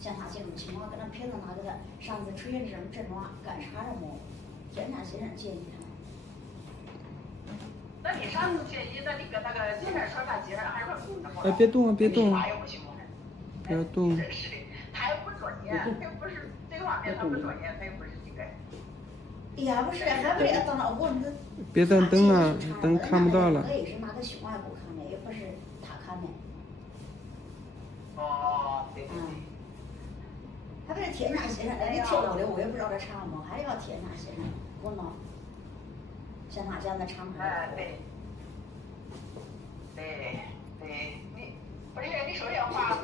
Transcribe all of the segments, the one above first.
像他这种情况，跟他骗子拿给他上次出现什么症状，干啥了没？检察先生建议他。那你上次建议，那你跟那个检察说啥？检察还说哎，别动啊，别动！啥也不行吗？不要动！真是的，他又不专业，他又不是这方面，他不专业，他又不是这个。呀，不是，还不是到那我们别等灯啊，灯看不到了。我也是拿个小外部看的，也不是他看的。哦，对对对。还不是天上先生，你听我的，我也不知道这唱么，还要天上先生，我呢，像他这样的唱法。哎，对。对对，你不是你首先画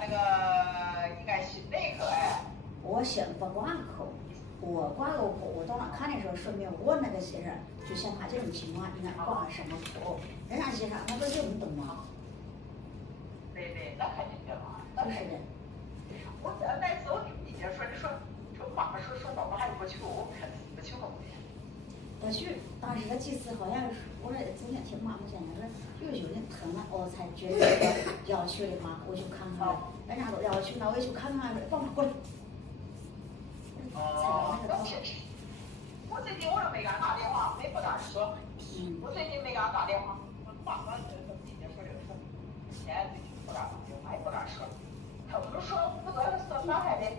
那个应该是哪个哎？我先不挂口，我挂个口，我到那看的时候，说明我那个先生，就像他这种情况，应该挂什么口？人家先生他不就你懂吗？对对，那肯定的嘛，那肯定。我那时候你就说你说妈妈说宝宝还不去，我不去后面。不去，当时他几次好像是，我说昨天听妈妈讲，他说又有点疼了，我才决定要去的嘛，我去看看了。人家都要去，那我也去看看，爸爸过来。哦，那确实。我最近我都没给他打电话，没不打说。我最近没给他打电话，我爸爸今天说这个事，现在最近不打电话，也不敢说。他们都说不得说伤害的，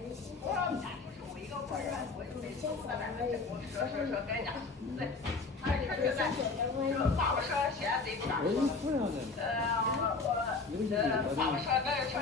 我要家就是我一个个人，我就没说在外面我说跟人家，对，他说现在说爸爸说现在谁不敢说，爸爸说那说。